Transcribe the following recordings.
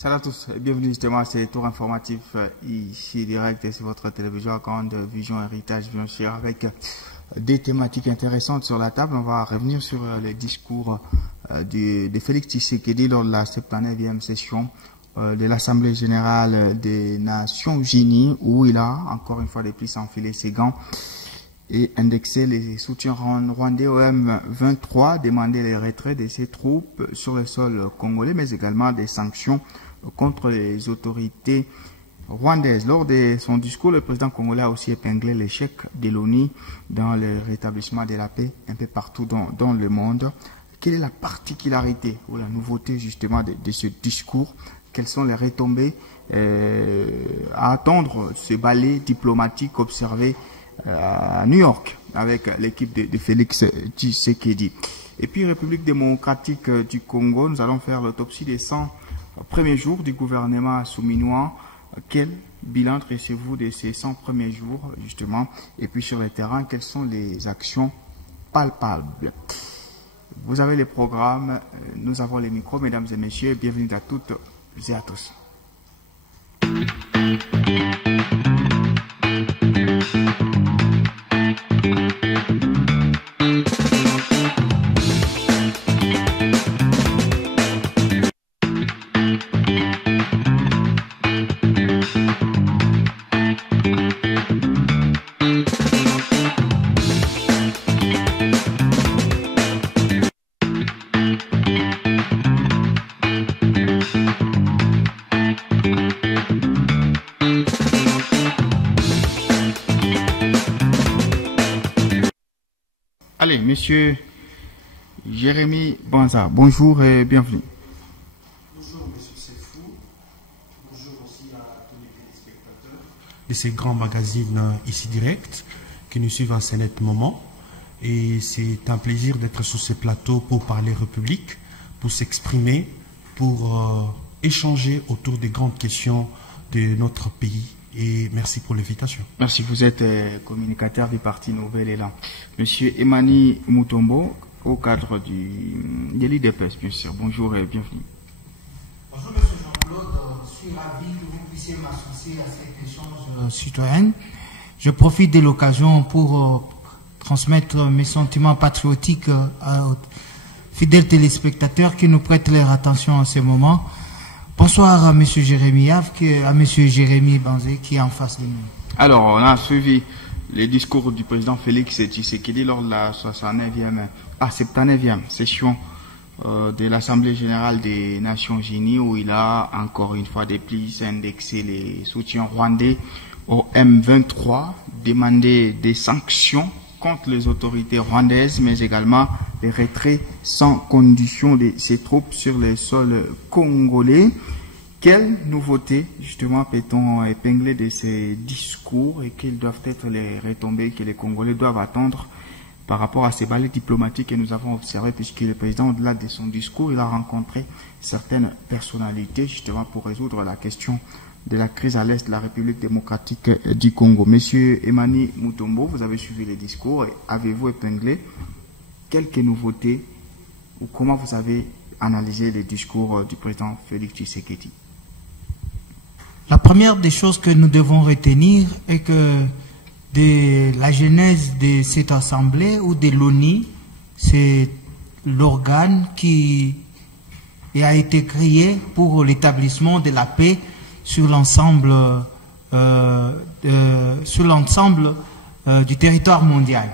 Salut à tous et bienvenue justement à ce tour informatif ici direct et sur votre télévision Grande Vision Héritage bien sûr avec des thématiques intéressantes sur la table. On va revenir sur les discours de Félix Tshisekedi lors de la 79e session de l'Assemblée Générale des Nations Unies où il a encore une fois de plus enfilé ses gants et indexé les soutiens rwandais au M23, demandé les retraits de ses troupes sur le sol congolais mais également des sanctions contre les autorités rwandaises. Lors de son discours, le président congolais a aussi épinglé l'échec de l'ONU dans le rétablissement de la paix un peu partout dans le monde. Quelle est la particularité ou la nouveauté justement de ce discours? Quelles sont les retombées à attendre ce ballet diplomatique observé à New York avec l'équipe de Félix Tshisekedi? Et puis, République démocratique du Congo, nous allons faire l'autopsie des 100 premiers jours du gouvernement souminois. Quel bilan dressez-vous de ces 100 premiers jours, justement? Et puis sur le terrain, quelles sont les actions palpables? Vous avez les programmes, nous avons les micros, mesdames et messieurs. Bienvenue à toutes et à tous. Allez, monsieur Jérémy Banza, bonjour et bienvenue. Bonjour, monsieur Sefou. Bonjour aussi à tous les téléspectateurs de ces grands magazines ici direct qui nous suivent en ce net moment. Et c'est un plaisir d'être sur ce plateau pour parler République, pour s'exprimer, pour échanger autour des grandes questions de notre pays. Et merci pour l'invitation. Merci, vous êtes communicateur du Parti Nouvel Élan. Monsieur Emani Mutombo, au cadre de l'IDPS, bien sûr. Bonjour et bienvenue. Bonjour, monsieur Jean-Claude. Je suis ravi que vous puissiez m'associer à cet échange citoyen. Je profite de l'occasion pour transmettre mes sentiments patriotiques aux fidèles téléspectateurs qui nous prêtent leur attention en ce moment. Bonsoir à M. Jérémy Av, à M. Jérémy Banzé qui est en face de nous. Alors, on a suivi les discours du président Félix Tshisekedi lors de la 79e session de l'Assemblée Générale des Nations Unies où il a encore une fois de plus indexé les soutiens rwandais au M23, demandé des sanctions contre les autorités rwandaises, mais également les retraits sans condition de ces troupes sur le sol congolais. Quelle nouveauté, justement, peut-on épingler de ces discours et quelles doivent être les retombées que les Congolais doivent attendre par rapport à ces balais diplomatiques que nous avons observés, puisque le président, au-delà de son discours, il a rencontré certaines personnalités, justement, pour résoudre la question de la crise à l'est de la République démocratique du Congo. Monsieur Emani Mutombo, vous avez suivi les discours et avez-vous épinglé quelques nouveautés ou comment vous avez analysé les discours du président Félix Tshisekedi? La première des choses que nous devons retenir est que de la genèse de cette assemblée ou de l'ONU, c'est l'organe qui a été créé pour l'établissement de la paix sur l'ensemble du territoire mondial.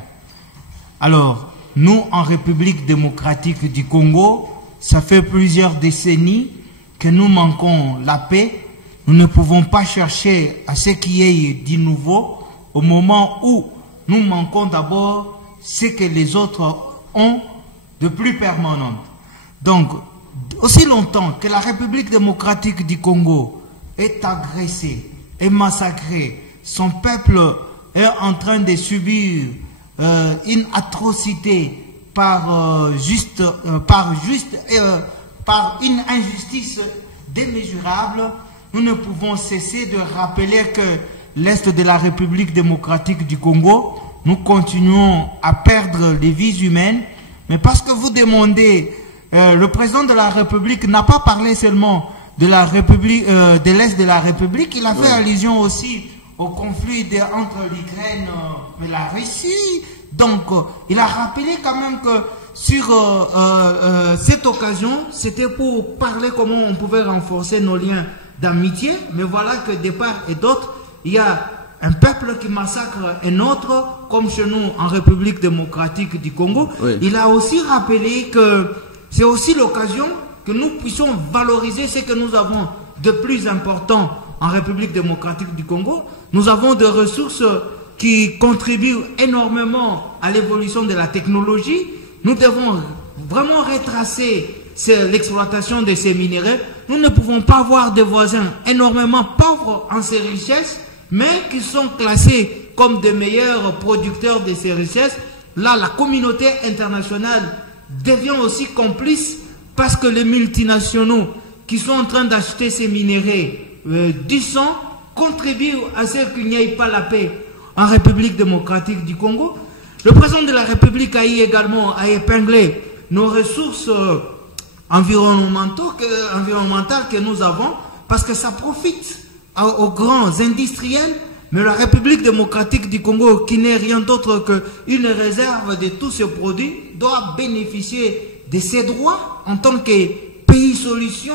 Alors, nous, en République démocratique du Congo, ça fait plusieurs décennies que nous manquons la paix. Nous ne pouvons pas chercher à ce qui est du nouveau au moment où nous manquons d'abord ce que les autres ont de plus permanent. Donc, aussi longtemps que la République démocratique du Congo est agressé, est massacré, son peuple est en train de subir une atrocité par une injustice démesurable, nous ne pouvons cesser de rappeler que l'Est de la République démocratique du Congo, nous continuons à perdre les vies humaines, mais parce que vous demandez, le président de la République n'a pas parlé seulement de la République, de l'Est de la République. Il a fait allusion aussi au conflit entre l'Ukraine et la Russie. Donc, il a rappelé quand même que sur cette occasion, c'était pour parler comment on pouvait renforcer nos liens d'amitié. Mais voilà que de part et d'autre, il y a un peuple qui massacre un autre, comme chez nous en République démocratique du Congo. Oui. Il a aussi rappelé que c'est aussi l'occasion que nous puissions valoriser ce que nous avons de plus important en République démocratique du Congo. Nous avons des ressources qui contribuent énormément à l'évolution de la technologie. Nous devons vraiment retracer l'exploitation de ces minéraux. Nous ne pouvons pas avoir des voisins énormément pauvres en ces richesses, mais qui sont classés comme des meilleurs producteurs de ces richesses. Là, la communauté internationale devient aussi complice parce que les multinationaux qui sont en train d'acheter ces minéraux du sang contribuent à ce qu'il n'y ait pas la paix en République démocratique du Congo. Le président de la République a également épinglé nos ressources environnementales que nous avons, parce que ça profite aux grands industriels, mais la République démocratique du Congo, qui n'est rien d'autre qu'une réserve de tous ces produits, doit bénéficier de ses droits en tant que pays solution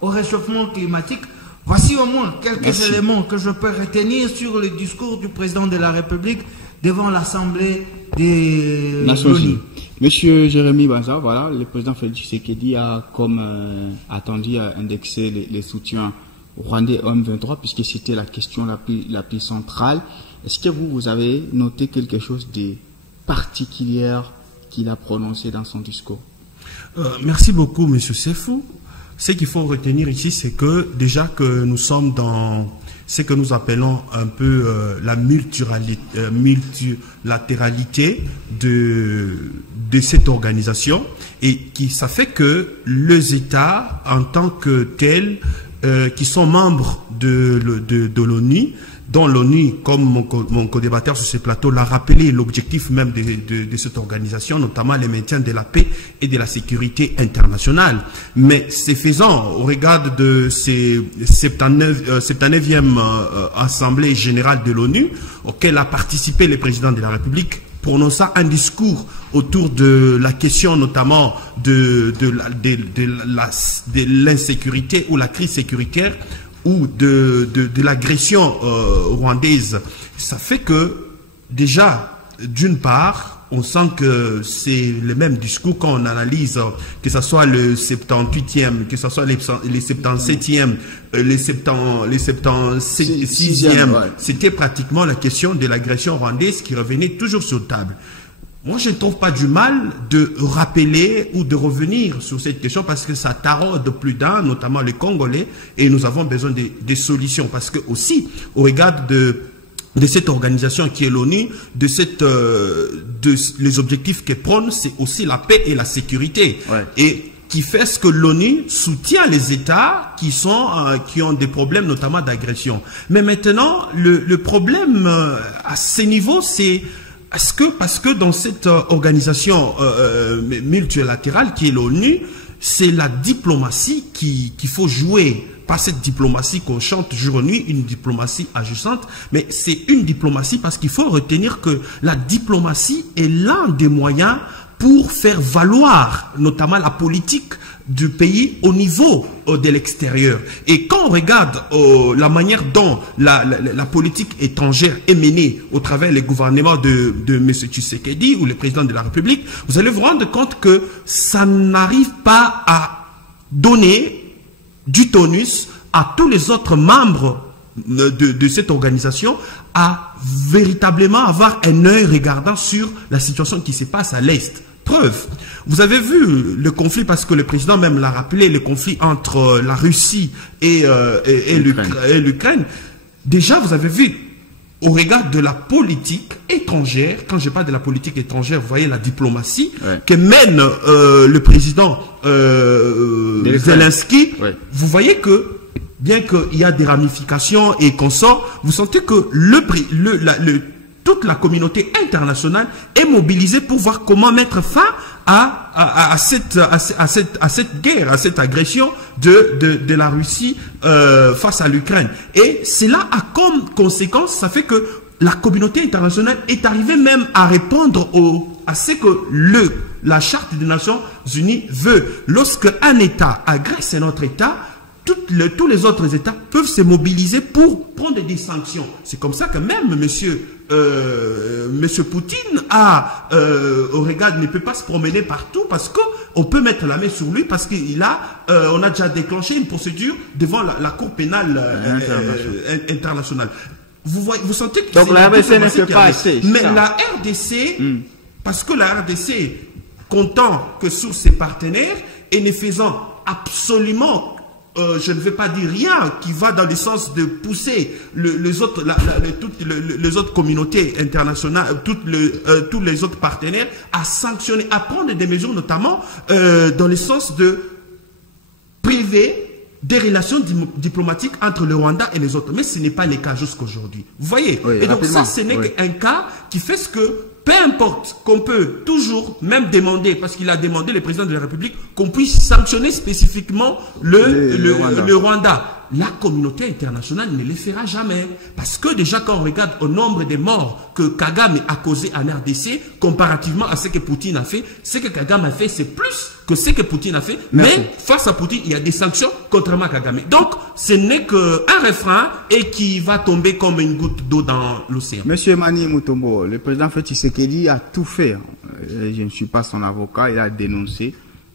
au réchauffement climatique. Voici au moins quelques éléments que je peux retenir sur le discours du président de la République devant l'Assemblée des Nations Unies. Monsieur Jérémy Banza, voilà, le président Félix Tshisekedi a, comme attendu, indexé les soutiens rwandais au M23, puisque c'était la question la plus centrale. Est-ce que vous avez noté quelque chose de particulier qu'il a prononcé dans son discours? Merci beaucoup, monsieur Sefou. Ce qu'il faut retenir ici, c'est que déjà que nous sommes dans ce que nous appelons un peu la multilatéralité de cette organisation, et ça fait que les États en tant que tels qui sont membres de l'ONU, dont l'ONU, comme mon co-débatteur sur ce plateau l'a rappelé, l'objectif même de cette organisation, notamment le maintien de la paix et de la sécurité internationale. Mais c'est faisant, au regard de ces 79e Assemblée générale de l'ONU, auquel a participé le président de la République, prononçant un discours autour de la question notamment de l'insécurité ou la crise sécuritaire, ou de l'agression rwandaise. Ça fait que, déjà, d'une part, on sent que c'est le même discours quand on analyse, que ce soit le 78e, que ce soit les 77e, les 76e, c'était pratiquement la question de l'agression rwandaise qui revenait toujours sur la table. Moi, je ne trouve pas du mal de rappeler ou de revenir sur cette question, parce que ça taraude plus d'un, notamment les Congolais, et nous avons besoin des solutions. Parce que aussi, au regard de cette organisation qui est l'ONU, les objectifs qu'elle prône, c'est aussi la paix et la sécurité. Ouais. Et qui fait ce que l'ONU soutient les États qui ont des problèmes, notamment d'agression. Mais maintenant, le problème à ce niveau, c'est parce que dans cette organisation multilatérale qui est l'ONU, c'est la diplomatie qu'il faut jouer. Pas cette diplomatie qu'on chante jour et nuit, une diplomatie agissante, mais c'est une diplomatie parce qu'il faut retenir que la diplomatie est l'un des moyens pour faire valoir notamment la politique du pays au niveau de l'extérieur. Et quand on regarde la manière dont la politique étrangère est menée au travers des gouvernements de M. Tshisekedi ou le président de la République, vous allez vous rendre compte que ça n'arrive pas à donner du tonus à tous les autres membres de cette organisation à véritablement avoir un œil regardant sur la situation qui se passe à l'Est. Preuve, vous avez vu le conflit, parce que le président même l'a rappelé, le conflit entre la Russie et l'Ukraine. Déjà, vous avez vu, au regard de la politique étrangère, quand je parle de la politique étrangère, vous voyez la diplomatie que mène le président Zelensky, vous voyez que, bien qu'il y a des ramifications et qu'on sort, vous sentez que toute la communauté internationale est mobilisée pour voir comment mettre fin à cette guerre, à cette agression de la Russie face à l'Ukraine. Et cela a comme conséquence, ça fait que la communauté internationale est arrivée même à répondre à ce que la Charte des Nations Unies veut. Lorsque un État agresse un autre État, tous les autres États peuvent se mobiliser pour prendre des sanctions. C'est comme ça que même monsieur Poutine ne peut pas se promener partout parce qu'on peut mettre la main sur lui parce on a déjà déclenché une procédure devant la Cour pénale internationale. Vous sentez que donc la RDC ne fait pas assez. Mais la RDC, parce que la RDC, comptant que sur ses partenaires et ne faisant absolument je ne vais pas dire rien qui va dans le sens de pousser les autres communautés internationales, tous les autres partenaires à sanctionner, à prendre des mesures notamment dans le sens de priver des relations diplomatiques entre le Rwanda et les autres. Mais ce n'est pas le cas jusqu'aujourd'hui. Vous voyez? Oui, et donc ça, ce n'est qu'un cas qui fait ce que peu importe qu'on peut toujours même demander, parce qu'il a demandé, le président de la République, qu'on puisse sanctionner spécifiquement le Rwanda. La communauté internationale ne le fera jamais. Parce que déjà quand on regarde au nombre de morts que Kagame a causé en RDC, comparativement à ce que Poutine a fait, ce que Kagame a fait, c'est plus que ce que Poutine a fait. Merci. Mais face à Poutine, il y a des sanctions contrairement à Kagame. Donc, ce n'est qu'un refrain et qui va tomber comme une goutte d'eau dans l'océan. Monsieur Mani Mutombo, le président Félix Tshisekedi a tout fait. Je ne suis pas son avocat, il a dénoncé.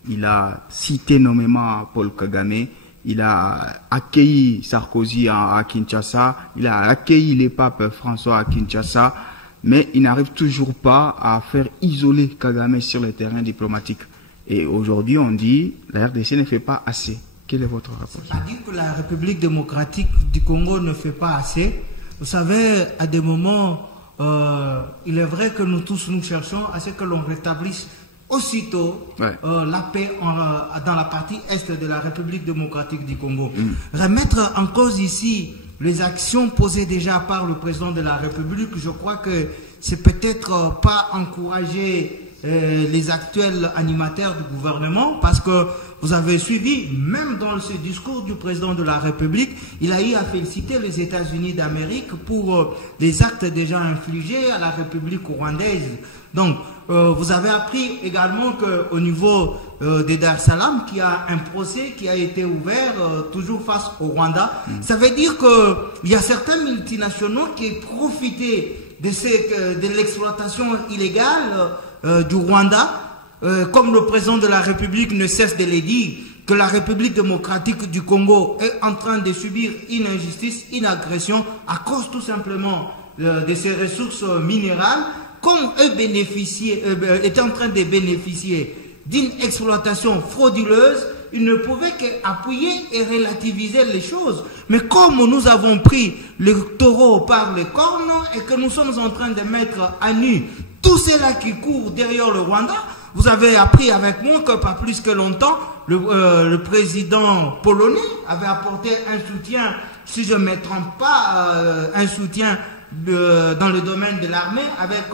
Il a cité nommément Paul Kagame. Il a accueilli Sarkozy à Kinshasa. Il a accueilli les papes François à Kinshasa. Mais il n'arrive toujours pas à faire isoler Kagame sur le terrain diplomatique. Et aujourd'hui, on dit la RDC ne fait pas assez. Quelle est votre réponse? C'est-à-dire que la République démocratique du Congo ne fait pas assez. Vous savez, à des moments, il est vrai que nous tous, nous cherchons à ce que l'on rétablisse aussitôt la paix dans la partie est de la République démocratique du Congo. Remettre en cause ici les actions posées déjà par le président de la République, je crois que c'est peut-être pas encourager les actuels animateurs du gouvernement, parce que vous avez suivi, même dans ce discours du président de la République, il a eu à féliciter les États-Unis d'Amérique pour les actes déjà infligés à la République rwandaise. Donc, vous avez appris également qu'au niveau de Dar es Salaam, qu'il y a un procès qui a été ouvert toujours face au Rwanda. Ça veut dire qu'il y a certains multinationaux qui profitaient de l'exploitation illégale du Rwanda, comme le président de la République ne cesse de le dire, que la République démocratique du Congo est en train de subir une injustice, une agression, à cause tout simplement de ses ressources minérales, comme eux étaient en train de bénéficier d'une exploitation frauduleuse, ils ne pouvaient qu'appuyer et relativiser les choses. Mais comme nous avons pris le taureau par les cornes et que nous sommes en train de mettre à nu tous ceux-là qui courent derrière le Rwanda, vous avez appris avec moi que pas plus que longtemps, le président polonais avait apporté un soutien, si je ne me trompe pas, un soutien dans le domaine de l'armée avec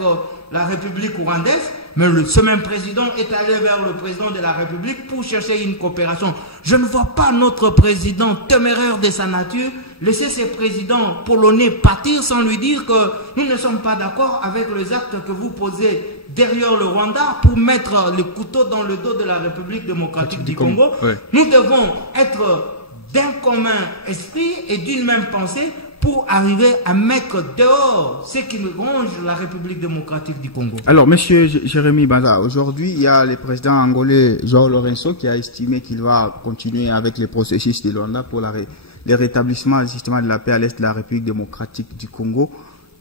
la République rwandaise, mais ce même président est allé vers le président de la République pour chercher une coopération. Je ne vois pas notre président téméraire de sa nature laisser ses présidents polonais partir sans lui dire que nous ne sommes pas d'accord avec les actes que vous posez derrière le Rwanda pour mettre le couteau dans le dos de la République démocratique du Congo. Nous devons être d'un commun esprit et d'une même pensée pour arriver à mettre dehors ce qui ronge la République démocratique du Congo. Alors, monsieur Jérémy Banza, aujourd'hui, il y a le président angolais João Lourenço qui a estimé qu'il va continuer avec les processus de Luanda pour le rétablissement justement de la paix à l'est de la République démocratique du Congo.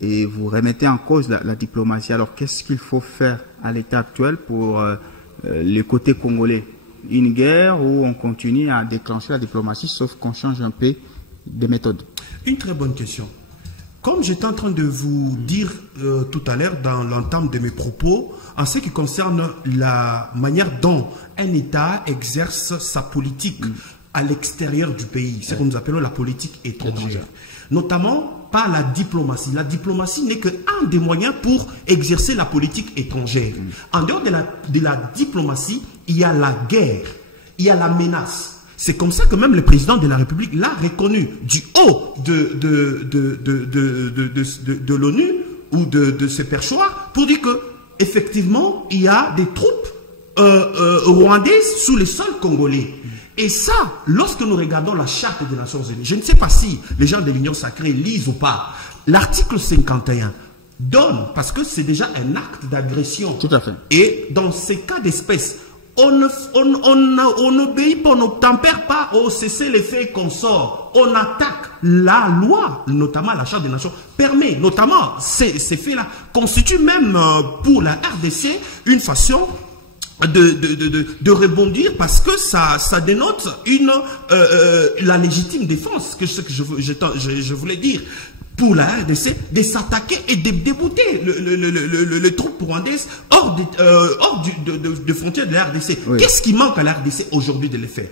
Et vous remettez en cause la diplomatie. Alors, qu'est-ce qu'il faut faire à l'état actuel pour le côté congolais? Une guerre où on continue à déclencher la diplomatie, sauf qu'on change un peu de méthode? Une très bonne question. Comme j'étais en train de vous dire tout à l'heure dans l'entame de mes propos, en ce qui concerne la manière dont un État exerce sa politique, à l'extérieur du pays, ce que nous appelons la politique étrangère, notamment par la diplomatie. La diplomatie n'est qu'un des moyens pour exercer la politique étrangère. En dehors de la diplomatie, il y a la guerre, il y a la menace. C'est comme ça que même le président de la République l'a reconnu du haut de l'ONU ou de ses perchoirs pour dire que effectivement il y a des troupes rwandaises sous le sol congolais. Et ça, lorsque nous regardons la charte des Nations Unies, je ne sais pas si les gens de l'Union sacrée lisent ou pas, l'article 51 donne, parce que c'est déjà un acte d'agression. Tout à fait. Et dans ces cas d'espèce, on n'obéit pas, on n'obtempère pas au cessez-le-feu qu'on sort. On attaque la loi, notamment la Charte des Nations, permet, notamment ces faits-là, constituent même pour la RDC une façon de rebondir parce que ça dénote la légitime défense, que ce que je voulais dire. Pour la RDC, de s'attaquer et de débouter le troupe rwandaises hors de frontières de la RDC. Oui. Qu'est-ce qui manque à la RDC aujourd'hui de les faire?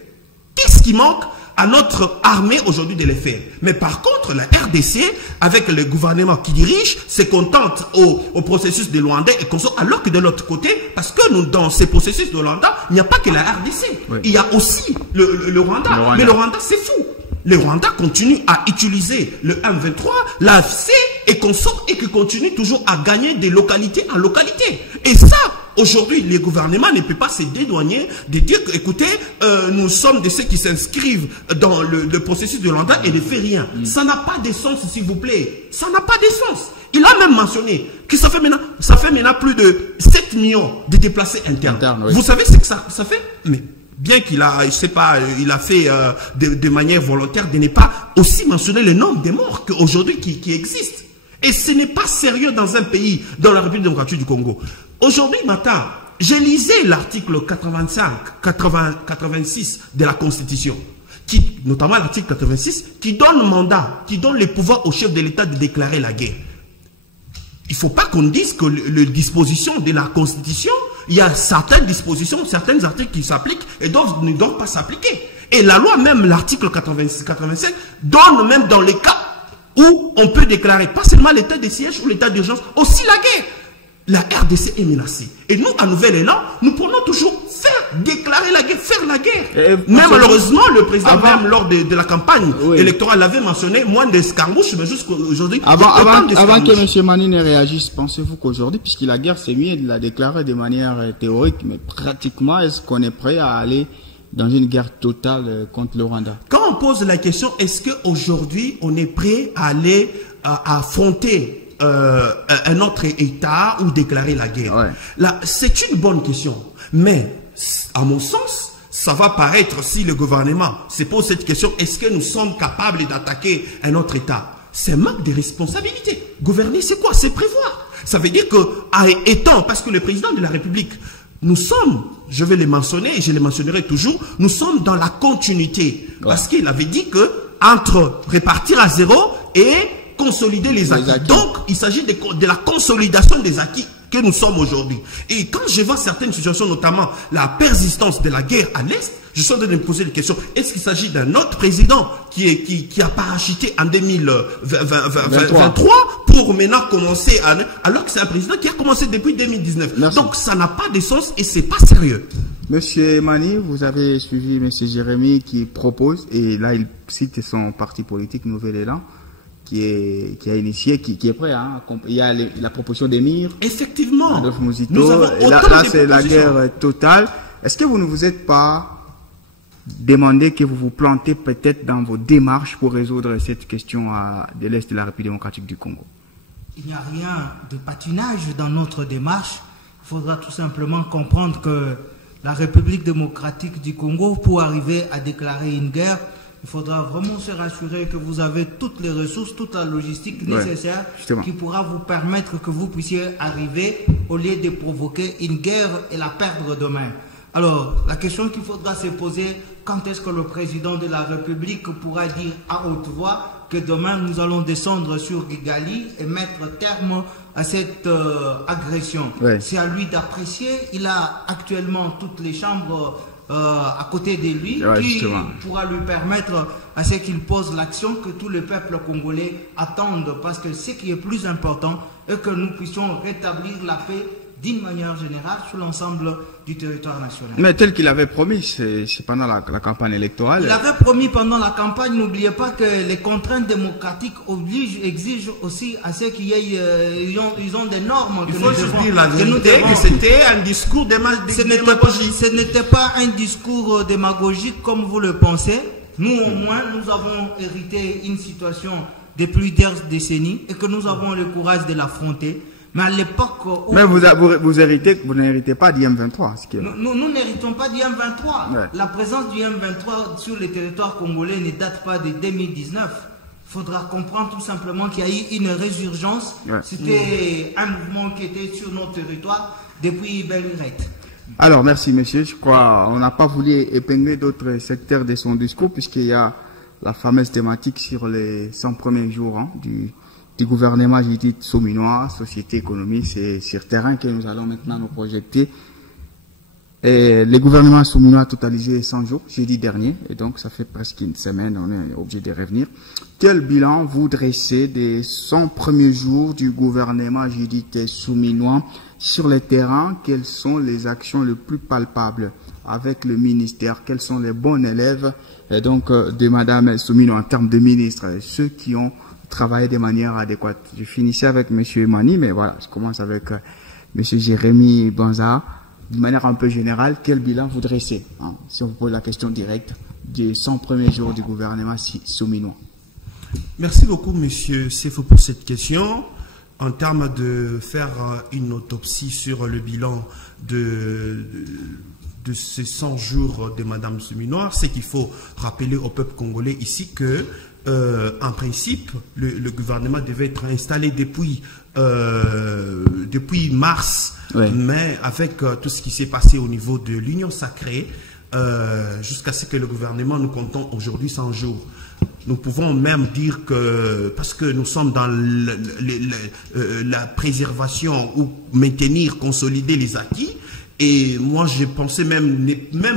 Qu'est-ce qui manque à notre armée aujourd'hui de les faire? Mais par contre, la RDC, avec le gouvernement qui dirige, se contente au processus de Luanda et consort, alors que de l'autre côté, parce que nous, dans ces processus de Luanda, il n'y a pas que la RDC. Oui. Il y a aussi le Rwanda. Mais le Rwanda, c'est fou. Le Rwanda continue à utiliser le M23, l'AFC et consort et qui continue toujours à gagner de localité en localité. Et ça, aujourd'hui, les gouvernements ne peuvent pas se dédouaner de dire que, écoutez, nous sommes de ceux qui s'inscrivent dans le processus de Rwanda et ne fait rien. Ça n'a pas de sens, s'il vous plaît. Ça n'a pas de sens. Il a même mentionné que ça fait maintenant plus de 7 millions de déplacés internes. Oui. Vous savez ce que ça fait? Mais bien qu'il a, je sais pas, il a fait de manière volontaire de ne pas aussi mentionner le nombre de morts qu'aujourd'hui qui existent. Et ce n'est pas sérieux dans un pays, dans la République démocratique du Congo. Aujourd'hui matin, j'ai lisé l'article 86 de la Constitution, notamment l'article 86, qui donne mandat, qui donne le pouvoir au chef de l'État de déclarer la guerre. Il ne faut pas qu'on dise que les dispositions de la Constitution, il y a certaines dispositions, certains articles qui s'appliquent et ne doivent pas s'appliquer. Et la loi, même l'article 85, donne même dans les cas où on peut déclarer pas seulement l'état de siège ou l'état d'urgence, aussi la guerre. La RDC est menacée. Et nous, à Nouvelle-Élan, nous prenons toujours déclarer la guerre, faire la guerre. Mais malheureusement, le président, même lors de la campagne électorale, l'avait mentionné, moins d'escarmouches, mais jusqu'à aujourd'hui. Avant que M. Mani ne réagisse, pensez-vous qu'aujourd'hui, puisque la guerre, c'est mieux de la déclarer de manière théorique, mais pratiquement, est-ce qu'on est prêt à aller dans une guerre totale contre le Rwanda? Quand on pose la question, est-ce qu'aujourd'hui, on est prêt à aller affronter un autre État ou déclarer la guerre? Là, c'est une bonne question. Mais, à mon sens, ça va paraître si le gouvernement se pose cette question, est-ce que nous sommes capables d'attaquer un autre État? C'est un manque de responsabilité. Gouverner, c'est quoi? C'est prévoir. Ça veut dire que, étant, parce que le président de la République, nous sommes, je vais le mentionner et je le mentionnerai toujours, nous sommes dans la continuité. Parce qu'il avait dit que, entre répartir à zéro et consolider les acquis. Donc, il s'agit de la consolidation des acquis que nous sommes aujourd'hui. Et quand je vois certaines situations, notamment la persistance de la guerre à l'Est, je suis en train de me poser des questions. Est-ce qu'il s'agit d'un autre président qui a parachuté en 2023 pour maintenant commencer alors que c'est un président qui a commencé depuis 2019. Merci. Donc, ça n'a pas de sens et c'est pas sérieux. Monsieur Mani, vous avez suivi Monsieur Jérémy qui propose, et là, il cite son parti politique Nouvelle-Élan, qui a initié, qui est prêt. Il y a la proposition d'Émir. Effectivement. Adolphe Mouzito. Là c'est la guerre totale. Est-ce que vous ne vous êtes pas demandé que vous vous plantez peut-être dans vos démarches pour résoudre cette question de l'Est de la République démocratique du Congo? Il n'y a rien de patinage dans notre démarche. Il faudra tout simplement comprendre que la République démocratique du Congo, pour arriver à déclarer une guerre, il faudra vraiment se rassurer que vous avez toutes les ressources, toute la logistique nécessaire qui pourra vous permettre que vous puissiez arriver au lieu de provoquer une guerre et la perdre demain. Alors, la question qu'il faudra se poser, quand est-ce que le président de la République pourra dire à haute voix que demain nous allons descendre sur Kigali et mettre terme à cette agression? C'est à lui d'apprécier. Il a actuellement toutes les chambres à côté de lui, qui pourra lui permettre à ce qu'il pose l'action que tout le peuple congolais attende, parce que ce qui est plus important est que nous puissions rétablir la paix d'une manière générale sur l'ensemble du territoire national. Mais tel qu'il avait promis, c'est pendant la campagne électorale. Il avait promis pendant la campagne, n'oubliez pas que les contraintes démocratiques exigent aussi à ceux qui ils ont des normes. Il faut juste dire la vérité, que c'était un discours démagogique. Ce n'était pas un discours démagogique comme vous le pensez. Nous, au moins, nous avons hérité une situation de plusieurs décennies et que nous avons le courage de l'affronter. Mais à l'époque... Mais vous n'héritez pas du M23. Nous n'héritons pas du M23. Ouais. La présence du M23 sur le territoire congolais ne date pas de 2019. Il faudra comprendre tout simplement qu'il y a eu une résurgence. Ouais. C'était un mouvement qui était sur notre territoire depuis belle lurette. Alors, merci monsieur. Je crois qu'on n'a pas voulu épingler d'autres secteurs de son discours, puisqu'il y a la fameuse thématique sur les 100 premiers jours du gouvernement Judith Souminois, société économique. C'est sur terrain que nous allons maintenant nous projeter. Et le gouvernement Souminois a totalisé 100 jours, jeudi dernier, et donc ça fait presque une semaine, on est obligé de revenir. Quel bilan vous dressez des 100 premiers jours du gouvernement Judith Souminois sur le terrain? Quelles sont les actions les plus palpables avec le ministère? Quels sont les bons élèves et donc de Madame Souminois en termes de ministre, ceux qui ont travaillé de manière adéquate? Je finissais avec M. Emani, mais voilà, je commence avec M. Jérémy Banza. De manière un peu générale, quel bilan vous dressez, hein, si on vous pose la question directe, des 100 premiers jours du gouvernement Souminois? Merci beaucoup, monsieur Sefo, pour cette question. En termes de faire une autopsie sur le bilan de ces 100 jours de Madame Souminois, c'est qu'il faut rappeler au peuple congolais ici que, en principe, le gouvernement devait être installé depuis mars, ouais. Mais avec tout ce qui s'est passé au niveau de l'Union sacrée, jusqu'à ce que le gouvernement nous comptons aujourd'hui 100 jours. Nous pouvons même dire que, parce que nous sommes dans la préservation ou maintenir, consolider les acquis, et moi je pensais même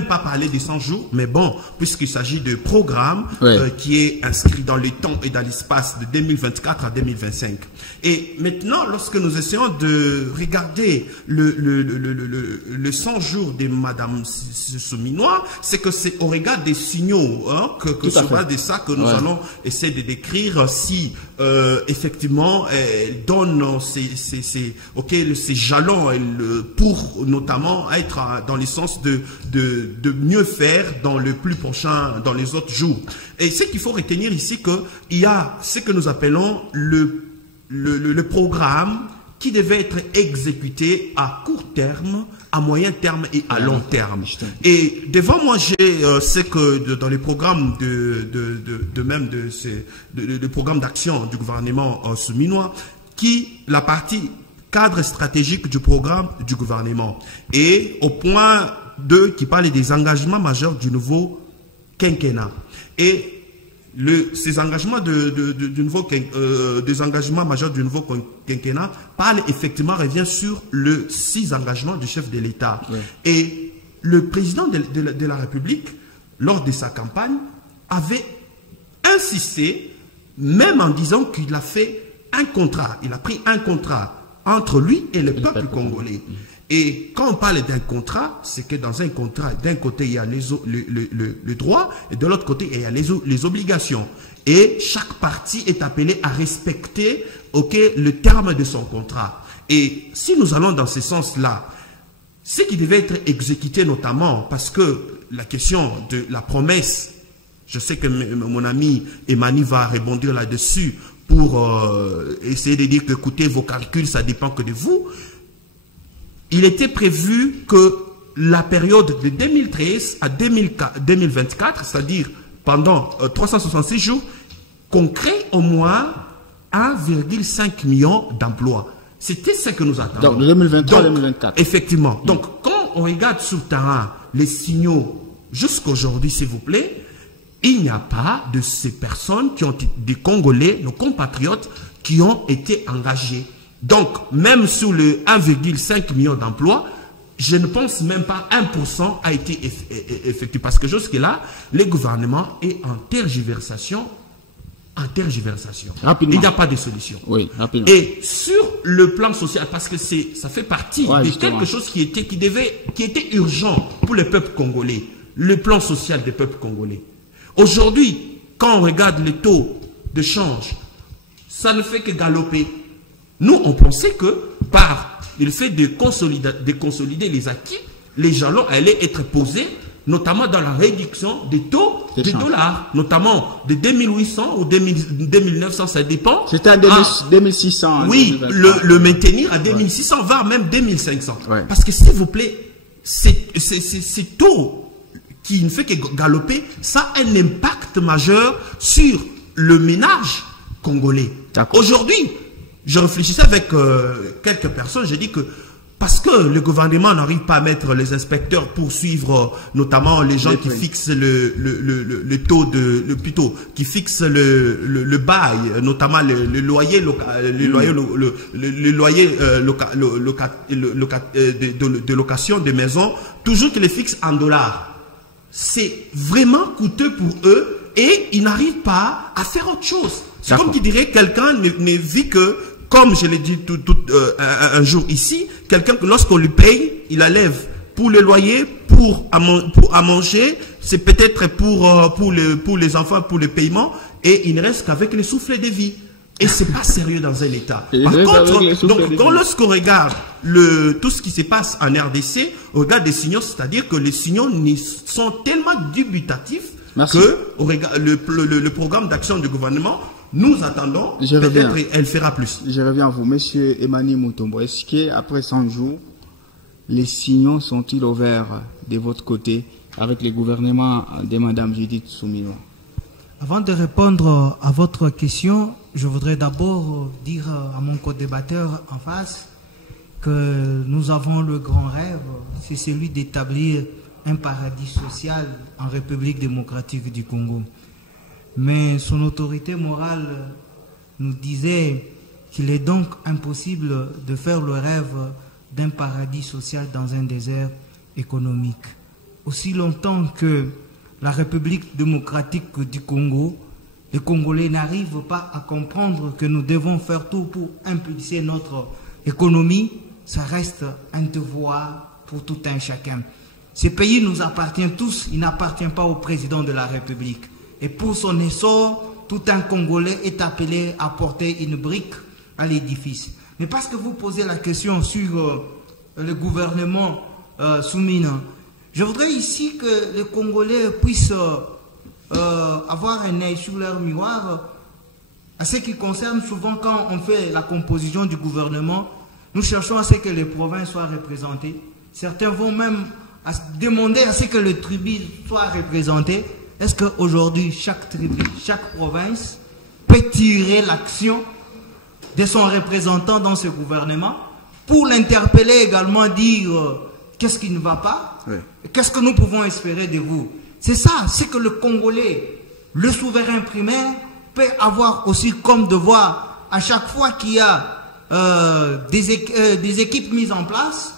pas parler des 100 jours, mais bon, puisqu'il s'agit de programme, ouais. Qui est inscrit dans le temps et dans l'espace de 2024 à 2025. Et maintenant, lorsque nous essayons de regarder le 100 jours de Madame Souminois, c'est que c'est au regard des signaux, hein, que sera de ça que nous ouais. allons essayer de décrire si effectivement elle donne ces jalons pour notamment être dans le sens de mieux faire dans le plus prochain, dans les autres jours. Et ce qu'il faut retenir ici, qu'il y a ce que nous appelons le programme qui devait être exécuté à court terme, à moyen terme et à long terme. Et devant moi, j'ai ce que dans les programmes de programme d'action du gouvernement souminois, la partie cadre stratégique du programme du gouvernement. Et au point 2 qui parle des engagements majeurs du nouveau quinquennat. Et ces engagements des engagements majeurs du nouveau quinquennat revient sur le 6 engagements du chef de l'État. Ouais. Et le président de la République, lors de sa campagne, avait insisté, même en disant qu'il a fait un contrat, il a pris un contrat entre lui et le peuple congolais. Et quand on parle d'un contrat, c'est que dans un contrat, d'un côté, il y a le droit, et de l'autre côté, il y a les obligations. Et chaque partie est appelée à respecter le terme de son contrat. Et si nous allons dans ce sens-là, ce qui devait être exécuté notamment, parce que la question de la promesse, je sais que mon ami Emani va rebondir là-dessus, pour essayer de dire que, écoutez, vos calculs, ça dépend que de vous. Il était prévu que la période de 2013 à 2024, c'est-à-dire pendant 366 jours, qu'on crée au moins 1,5 million d'emplois. C'était ce que nous attendons. Donc, 2023-2024. Effectivement. Donc, quand on regarde sur le terrain les signaux jusqu'aujourd'hui, s'il vous plaît, il n'y a pas de ces personnes qui ont des Congolais, nos compatriotes, qui ont été engagés. Donc, même sur le 1,5 million d'emplois, je ne pense même pas 1% a été effectué. Parce que jusque-là, le gouvernement est en tergiversation. Rapidement. Il n'y a pas de solution. Oui, rapidement. Et sur le plan social, parce que ça fait partie de justement. quelque chose qui était urgent pour le peuple congolais, le plan social des peuples congolais. Aujourd'hui, quand on regarde le taux de change, ça ne fait que galoper. Nous, on pensait que par le fait de consolider les acquis, les jalons allaient être posés, notamment dans la réduction des taux de dollars, notamment de 2800 ou 2900, ça dépend. C'était à 2600. Oui, le maintenir à 2600, voire même 2500. Ouais. Parce que s'il vous plaît, ces taux qui ne fait que galoper, ça a un impact majeur sur le ménage congolais. Aujourd'hui, je réfléchissais avec quelques personnes, j'ai dit que parce que le gouvernement n'arrive pas à mettre les inspecteurs pour suivre notamment les gens qui fixent le taux de plutôt qui fixent le bail, notamment le loyer de location de maisons, toujours qu'ils les fixent en dollars. C'est vraiment coûteux pour eux et ils n'arrivent pas à faire autre chose. C'est comme qui dirait quelqu'un ne vit que, comme je l'ai dit un jour ici, quelqu'un que lorsqu'on lui paye, il enlève pour le loyer, pour à manger, c'est peut-être pour les enfants, pour le paiement, et il ne reste qu'avec le souffle de vie. Et c'est pas sérieux dans un État. Par contre, donc, lorsqu'on regarde tout ce qui se passe en RDC, on regarde des signaux, c'est-à-dire que les signaux sont tellement dubitatifs que le programme d'action du gouvernement, nous attendons, peut-être elle fera plus. Je reviens à vous, Monsieur Emmanuel Mutombo. Est-ce qu'après 100 jours, les signaux sont-ils au vert de votre côté avec le gouvernement de Mme Judith Suminwa? Avant de répondre à votre question, je voudrais d'abord dire à mon co-débatteur en face que nous avons le grand rêve, c'est celui d'établir un paradis social en République démocratique du Congo. Mais son autorité morale nous disait qu'il est donc impossible de faire le rêve d'un paradis social dans un désert économique. Aussi longtemps que la République démocratique du Congo, les Congolais n'arrivent pas à comprendre que nous devons faire tout pour impulser notre économie, ça reste un devoir pour tout un chacun. Ce pays nous appartient tous, il n'appartient pas au président de la République. Et pour son essor, tout un Congolais est appelé à porter une brique à l'édifice. Mais parce que vous posez la question sur le gouvernement Soumina, je voudrais ici que les Congolais puissent avoir un œil sur leur miroir à ce qui concerne souvent quand on fait la composition du gouvernement, nous cherchons à ce que les provinces soient représentées. Certains vont même demander à ce que le tribu soit représenté. Est-ce qu'aujourd'hui, chaque tribu, chaque province peut tirer l'action de son représentant dans ce gouvernement pour l'interpeller également, dire qu'est-ce qui ne va pas, qu'est-ce que nous pouvons espérer de vous? C'est ça, c'est que le Congolais, le souverain primaire, peut avoir aussi comme devoir, à chaque fois qu'il y a des équipes mises en place,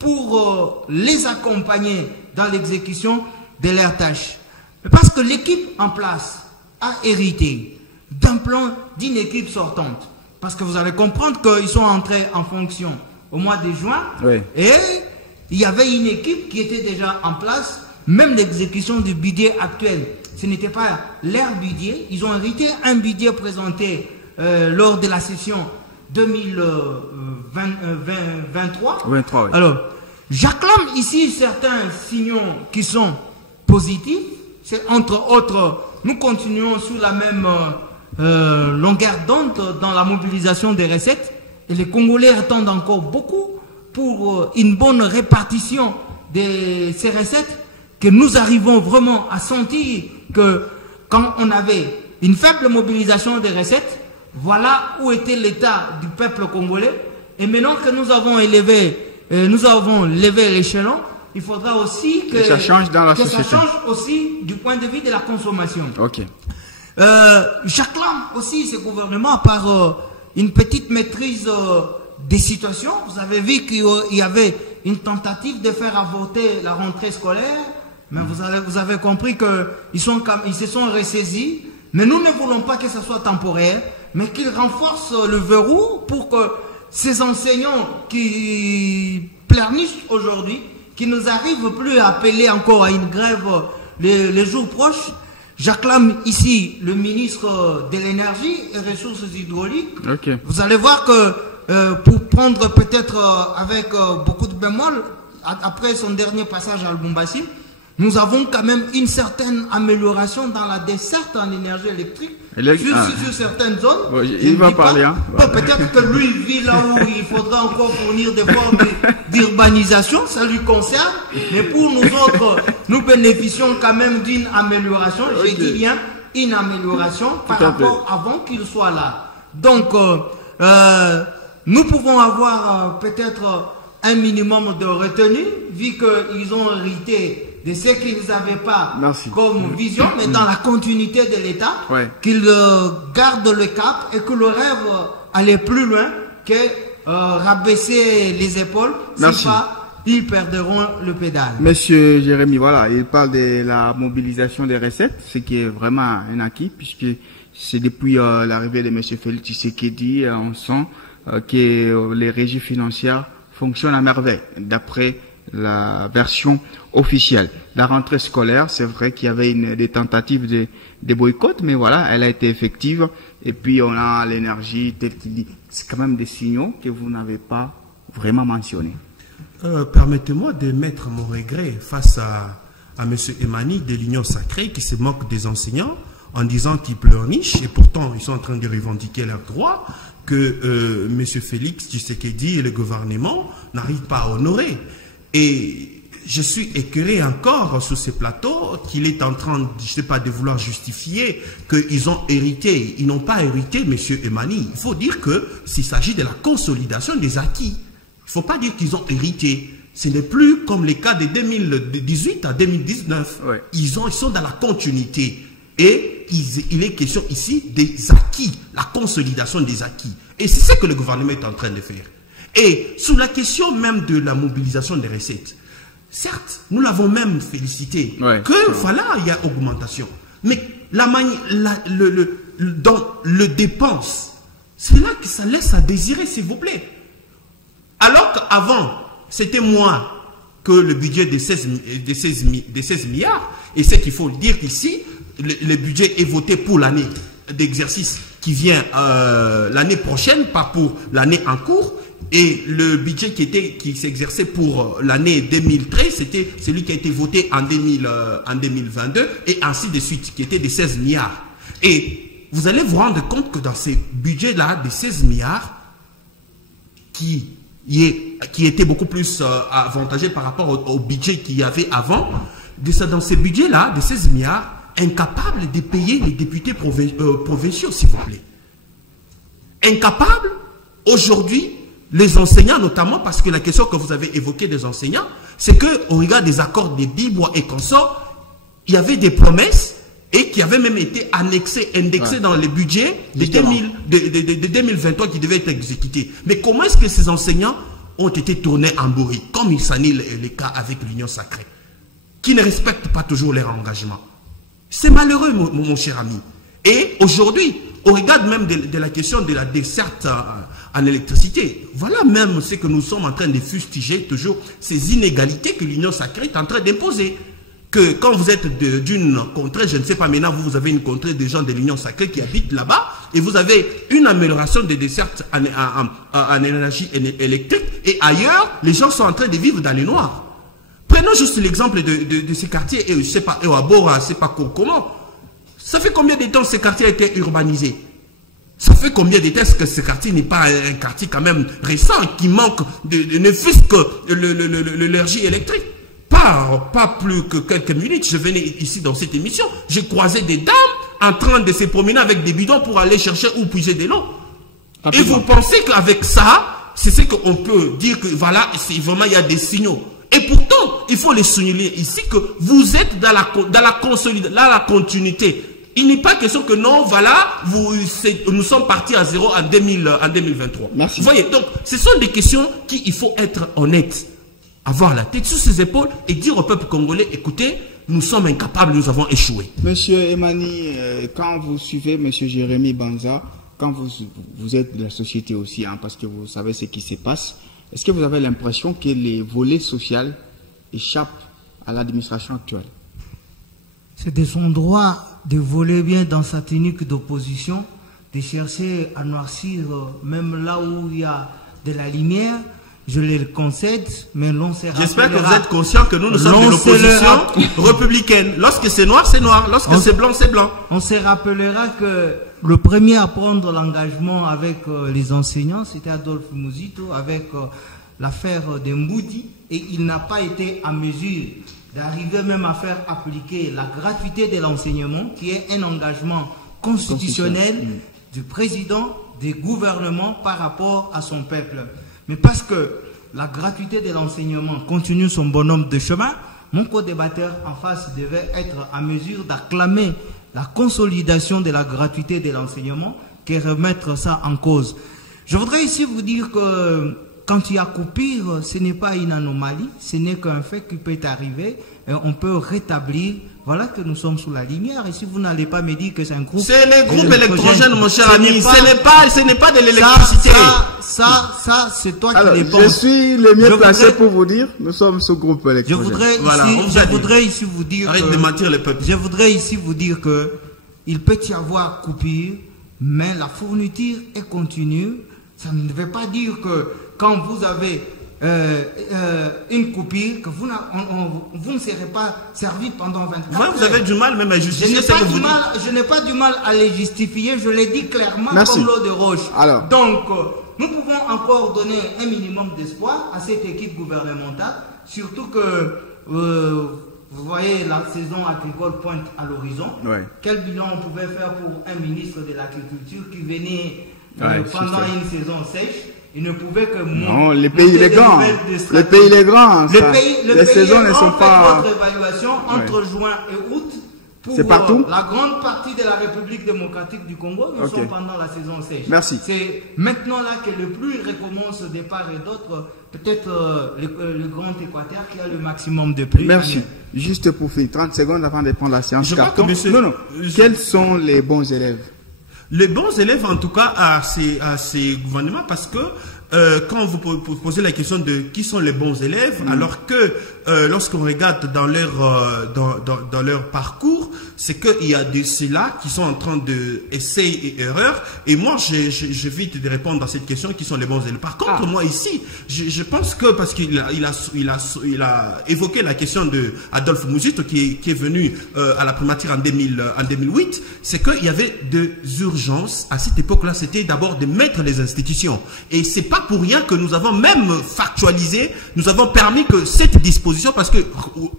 pour les accompagner dans l'exécution de leurs tâches. Parce que l'équipe en place a hérité d'un plan d'une équipe sortante. Parce que vous allez comprendre qu'ils sont entrés en fonction au mois de juin. Et il y avait une équipe qui était déjà en place. Même l'exécution du budget actuel, ce n'était pas leur budget. Ils ont hérité un budget présenté lors de la session 2023. Alors, j'acclame ici certains signaux qui sont positifs. C'est entre autres, nous continuons sur la même longueur d'onde dans la mobilisation des recettes. Et les Congolais attendent encore beaucoup pour une bonne répartition de ces recettes, que nous arrivons vraiment à sentir que quand on avait une faible mobilisation des recettes, voilà où était l'état du peuple congolais. Et maintenant que nous avons levé l'échelon, il faudra aussi que ça change dans la société. Ça change aussi du point de vue de la consommation. J'acclame aussi ce gouvernement par une petite maîtrise des situations. Vous avez vu qu'il y avait une tentative de faire avorter la rentrée scolaire, mais vous avez compris qu'ils se sont ressaisis. Mais nous ne voulons pas que ce soit temporaire, mais qu'ils renforcent le verrou pour que ces enseignants qui pleurnichent aujourd'hui, qui nous arrivent plus à appeler encore à une grève les jours proches. J'acclame ici le ministre de l'énergie et ressources hydrauliques. Okay. Vous allez voir que pour prendre peut-être avec beaucoup de bémol, après son dernier passage à Lubumbashi, nous avons quand même une certaine amélioration dans la desserte en énergie électrique sur certaines zones. Bon, il va parler. Hein. Bon, peut-être que lui vit là où il faudra encore fournir des formes d'urbanisation, ça lui concerne. Mais pour nous autres, nous bénéficions quand même d'une amélioration. Okay. Je dis bien une amélioration par rapport avant qu'il soit là. Donc, nous pouvons avoir peut-être un minimum de retenue, vu qu'ils ont hérité de ce qu'ils n'avaient pas comme vision, mais dans la continuité de l'État, qu'ils gardent le cap et que le rêve allait plus loin que rabaisser les épaules. Si pas, ils perdront le pédale. Monsieur Jérémy, voilà, il parle de la mobilisation des recettes, ce qui est vraiment un acquis, puisque c'est depuis l'arrivée de monsieur Félix Tshisekedi, on sent que les régies financières fonctionnent à merveille, d'après la version officielle. La rentrée scolaire, c'est vrai qu'il y avait des tentatives de boycott, mais voilà, elle a été effective. Et puis on a l'énergie telle qu'il dit. C'est quand même des signaux que vous n'avez pas vraiment mentionnés. Permettez-moi de mettre mon regret face à M. Emani de l'Union Sacrée qui se moque des enseignants en disant qu'ils pleurnichent et pourtant ils sont en train de revendiquer leurs droits que M. Félix Tshisekedi et le gouvernement n'arrivent pas à honorer. Et je suis écœuré encore sur ces plateaux qu'il est en train, je ne sais pas, de vouloir justifier qu'ils ont hérité. Ils n'ont pas hérité, M. Emani. Il faut dire qu'il s'agit de la consolidation des acquis. Il ne faut pas dire qu'ils ont hérité. Ce n'est plus comme les cas de 2018 à 2019. Ouais. Ils sont dans la continuité. Et il est question ici des acquis, la consolidation des acquis. Et c'est ce que le gouvernement est en train de faire. Et sous la question même de la mobilisation des recettes, certes, nous l'avons même félicité, voilà, il y a augmentation. Mais dans le dépense, c'est là que ça laisse à désirer, s'il vous plaît. Alors qu'avant, c'était moins que le budget de 16 milliards, et c'est qu'il faut dire qu'ici, le budget est voté pour l'année d'exercice qui vient l'année prochaine, pas pour l'année en cours. Et le budget qui s'exerçait pour l'année 2013, c'était celui qui a été voté en 2022 et ainsi de suite, qui était de 16 milliards. Et vous allez vous rendre compte que dans ces budgets-là, de 16 milliards, qui était beaucoup plus avantageux par rapport au budget qu'il y avait avant, dans ces budgets-là, de 16 milliards, incapables de payer les députés provinciaux, s'il vous plaît. Incapables, aujourd'hui, les enseignants notamment, parce que la question que vous avez évoquée des enseignants, c'est qu'au regard des accords des Bibois et consorts, il y avait des promesses et qui avaient même été indexées dans les budgets de 2023 qui devaient être exécutés. Mais comment est-ce que ces enseignants ont été tournés en bourri, comme il s'en est le cas avec l'Union Sacrée, qui ne respectent pas toujours leurs engagements? C'est malheureux, mon cher ami. Et aujourd'hui, au regard même de la question de la desserte en électricité, voilà même ce que nous sommes en train de fustiger toujours, ces inégalités que l'Union Sacrée est en train d'imposer. Que quand vous êtes d'une contrée, je ne sais pas, maintenant vous avez une contrée des gens de l'Union Sacrée qui habitent là-bas, et vous avez une amélioration des dessertes en énergie électrique, et ailleurs, les gens sont en train de vivre dans les noirs. Prenons juste l'exemple de ces quartiers, et je ne sais pas, Ewabora, je ne sais pas comment. Ça fait combien de temps ce quartier a été urbanisé? Ça fait combien de temps que ce quartier n'est pas un quartier quand même récent, qui manque ne fût-ce que l'énergie électrique? Pas plus que quelques minutes, je venais ici dans cette émission, j'ai croisé des dames en train de se promener avec des bidons pour aller chercher ou puiser de l'eau. Et vous pensez qu'avec ça, c'est ce qu'on peut dire que voilà, vraiment il y a des signaux. Et pourtant, il faut les souligner ici que vous êtes dans la continuité. Il n'est pas question que non, voilà, nous sommes partis à zéro en 2023. Merci. Vous voyez, donc, ce sont des questions qu'il faut être honnête. avoir la tête sur ses épaules et dire au peuple congolais, écoutez, nous sommes incapables, nous avons échoué. Monsieur Emani, quand vous suivez Monsieur Jérémy Banza, quand vous êtes de la société aussi, hein, parce que vous savez ce qui se passe, est-ce que vous avez l'impression que les volets sociaux échappent à l'administration actuelle? C'est de son droit de voler bien dans sa technique d'opposition, de chercher à noircir même là où il y a de la lumière. Je le concède, mais l'on se rappellera. J'espère que vous êtes conscient que nous sommes de l'opposition républicaine. Lorsque c'est noir, c'est noir. Lorsque c'est blanc, c'est blanc. On se rappellera que le premier à prendre l'engagement avec les enseignants, c'était Adolphe Muzito, avec l'affaire de Mboudi, et il n'a pas été en mesure d'arriver même à faire appliquer la gratuité de l'enseignement, qui est un engagement constitutionnel du président, des gouvernements par rapport à son peuple. Mais parce que la gratuité de l'enseignement continue son bonhomme de chemin, mon co-débatteur en face devait être en mesure d'acclamer la consolidation de la gratuité de l'enseignement que remettre ça en cause. Je voudrais ici vous dire que quand il y a coupure, ce n'est pas une anomalie, ce n'est qu'un fait qui peut arriver et on peut rétablir. Voilà que nous sommes sous la lumière. Et si vous n'allez pas me dire que c'est un groupe... C'est les groupes électrogènes, mon cher ami. Ce n'est pas de l'électricité. Ça, c'est toi qui les penses. Je suis le mieux placé pour vous dire, nous sommes sous groupe électrogène. Je voudrais ici vous dire... Arrête de mentir les peuples. Je voudrais ici vous dire que il peut y avoir coupure, mais la fourniture est continue. Ça ne veut pas dire que quand vous avez... une coupure que vous ne serez pas servi pendant 24 heures. Vous avez du mal même à justifier ce que vous dites. Je n'ai pas du mal à les justifier, je l'ai dit clairement. Merci. Comme l'eau de roche. Alors. Donc, nous pouvons encore donner un minimum d'espoir à cette équipe gouvernementale, surtout que vous voyez la saison agricole pointe à l'horizon. Ouais. Quel bilan on pouvait faire pour un ministre de l'Agriculture qui venait pendant une saison sèche? Il ne pouvait que monter. Non, les pays est grand. Le pays est grand. Les saisons ne sont pas. Votre évaluation entre juin et août. C'est partout. La grande partie de la République démocratique du Congo, nous sommes pendant la saison sèche. Merci. C'est maintenant là que le pluie recommence de part et d'autre. Peut-être le Grand Équateur qui a le maximum de pluie. Merci. Juste pour finir, 30 secondes avant de prendre la séance. Je crois que monsieur... Non. Quels sont les bons élèves? Les bons élèves, en tout cas, à ces gouvernements, parce que quand vous posez la question de qui sont les bons élèves, alors que lorsqu'on regarde dans leur parcours, c'est qu'il y a de ceux-là qui sont en train de essais et erreurs. Et moi, j'évite de répondre à cette question qui sont les bons élèves. Par contre, moi ici, je pense que parce qu'il a évoqué la question de Adolphe Muzito qui est venu à la primature en 2008, c'est qu'il y avait des urgences à cette époque-là. C'était d'abord de mettre les institutions. Et c'est pas pour rien que nous avons même factualisé, nous avons permis que cette disposition, parce que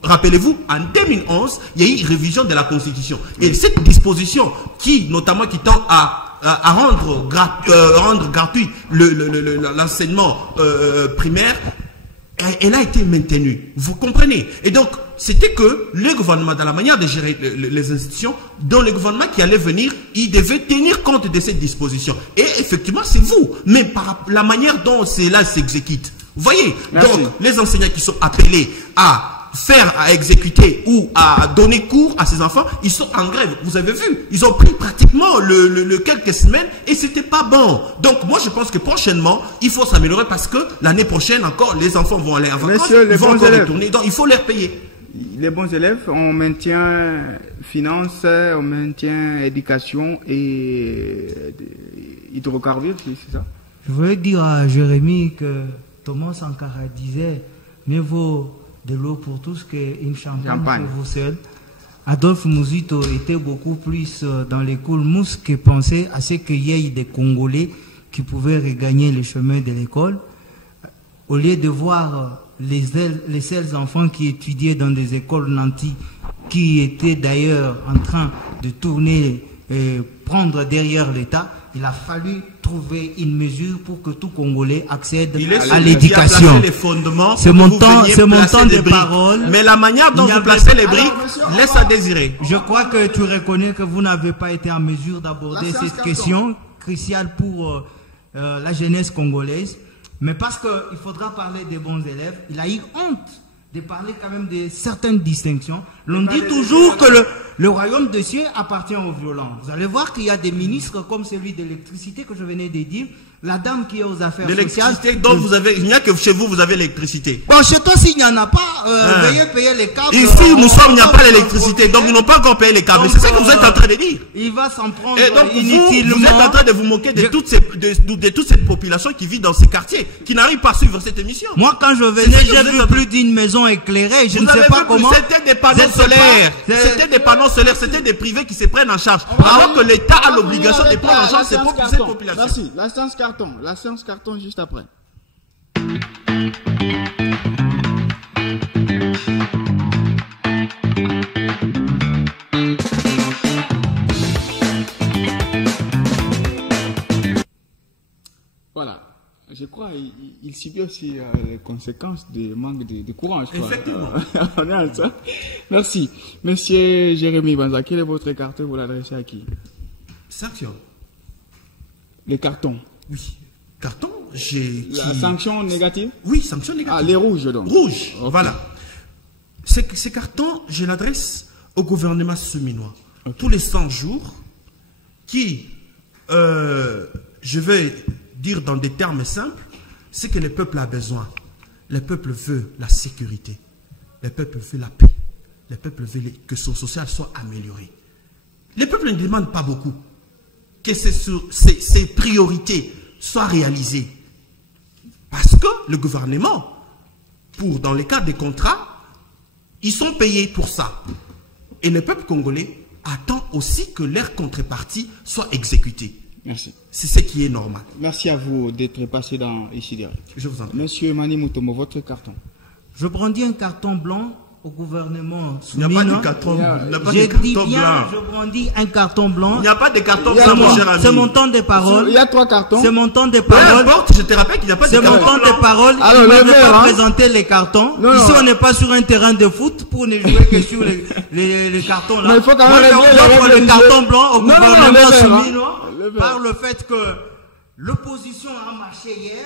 rappelez-vous, en 2011, il y a eu une révision de la Constitution. Et cette disposition notamment qui tend à rendre gratuit l'enseignement primaire, elle a été maintenue. Vous comprenez? Et donc, c'était que le gouvernement, dans la manière de gérer les institutions, dans le gouvernement qui allait venir, il devait tenir compte de cette disposition. Et effectivement, c'est vous. Mais par la manière dont cela s'exécute. Vous voyez? Merci. Donc, les enseignants qui sont appelés à exécuter ou à donner cours à ces enfants, ils sont en grève. Vous avez vu, ils ont pris pratiquement le quelques semaines et c'était pas bon. Donc moi je pense que prochainement, il faut s'améliorer parce que l'année prochaine encore, les enfants vont aller en vacances, ils vont encore retourner. Donc il faut les payer. Les bons élèves, on maintient finance, on maintient éducation et hydrocarbures, c'est ça? Je voulais dire à Jérémy que Thomas Sankara disait, mieux vaut de l'eau pour tous qu'une champagne pour vous seul. Adolphe Muzito était beaucoup plus dans les coulmous que pensait à ce qu'il y ait des Congolais qui pouvaient regagner le chemin de l'école. Au lieu de voir les seuls enfants qui étudiaient dans des écoles nantis, qui étaient d'ailleurs en train de tourner, prendre derrière l'État, il a fallu trouver une mesure pour que tout Congolais accède à l'éducation. C'est mon temps de parole. Mais la manière dont vous placez les briques laisse à désirer. Je crois que tu reconnais que vous n'avez pas été en mesure d'aborder cette question cruciale pour la jeunesse congolaise. Mais parce qu'il faudra parler des bons élèves, il a eu honte de parler quand même de certaines distinctions. L'on dit toujours que le royaume de cieux appartient aux violents. Vous allez voir qu'il y a des ministres comme celui de l'électricité que je venais de dire, la dame qui est aux affaires sociales. Donc il n'y a que chez vous, vous avez l'électricité. Bon, chez toi, s'il n'y en a pas, veuillez payer les câbles. Ici, il n'y a pas l'électricité, donc ils n'ont pas encore payé les câbles. C'est ça que vous êtes en train de dire. Il va s'en prendre Et donc inutilement. vous êtes en train de vous moquer de toute cette population qui vit dans ces quartiers, qui n'arrive pas à suivre cette émission. Moi, quand je venais, j'ai vu plus d'une maison éclairée. Je ne sais pas comment. C'était des panneaux solaires. C'était des panneaux solaires. C'était des privés qui se prennent en charge. Alors que l'État a l'obligation de prendre en charge cette population. Merci. La séance carton. La séance carton juste après. Voilà. Je crois il subit aussi les conséquences du manque de courant. Je crois. Effectivement. On est à ça. Merci. Monsieur Jérémy Banza, quel est votre carton? Vous l'adressez à qui? Sanction. Les cartons. Oui. Carton, La sanction négative? Oui, sanction négative. Ah, les rouges donc. Rouges, okay. Voilà. Ces cartons, je l'adresse au gouvernement seminois. Okay. Tous les 100 jours, qui, je vais dire dans des termes simples, c'est que le peuple a besoin. Le peuple veut la sécurité. Le peuple veut la paix. Le peuple veut que son social soit amélioré. Le peuple ne demande pas beaucoup. Que ces priorités soient réalisées. Parce que le gouvernement, dans le cas des contrats, ils sont payés pour ça. Et le peuple congolais attend aussi que leur contrepartie soit exécutée. Merci. C'est ce qui est normal. Merci à vous d'être passé ici derrière. Je vous en prie. Monsieur Mani Mutombo, votre carton. Je brandis un carton blanc au gouvernement. Il n'y a pas de carton blanc. Je brandis un carton blanc. Il n'y a pas de carton blanc, mon cher ami. C'est mon temps de parole. Il y a 3 cartons. C'est mon temps de parole. Je te rappelle qu'il n'y a pas de carton blanc. C'est mon temps de parole. Alors, il ne veut pas présenter les cartons. Non, ici, on n'est pas sur un terrain de foot pour ne jouer que sur les cartons là. Mais il faut quand même le carton blanc au gouvernement seminois par le fait que l'opposition a marché hier.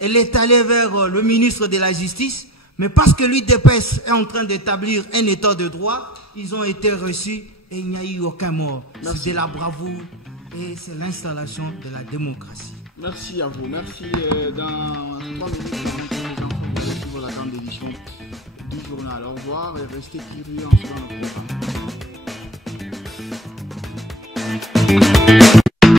Elle est allée vers le ministre de la Justice. Mais parce que l'UDPS est en train d'établir un état de droit, ils ont été reçus et il n'y a eu aucun mort. C'est de la bravoure et c'est l'installation de la démocratie. Merci à vous. Merci. Dans 3 minutes, les enfants vont suivre la grande édition du journal. Au revoir et restez curieux en suivant notre programme.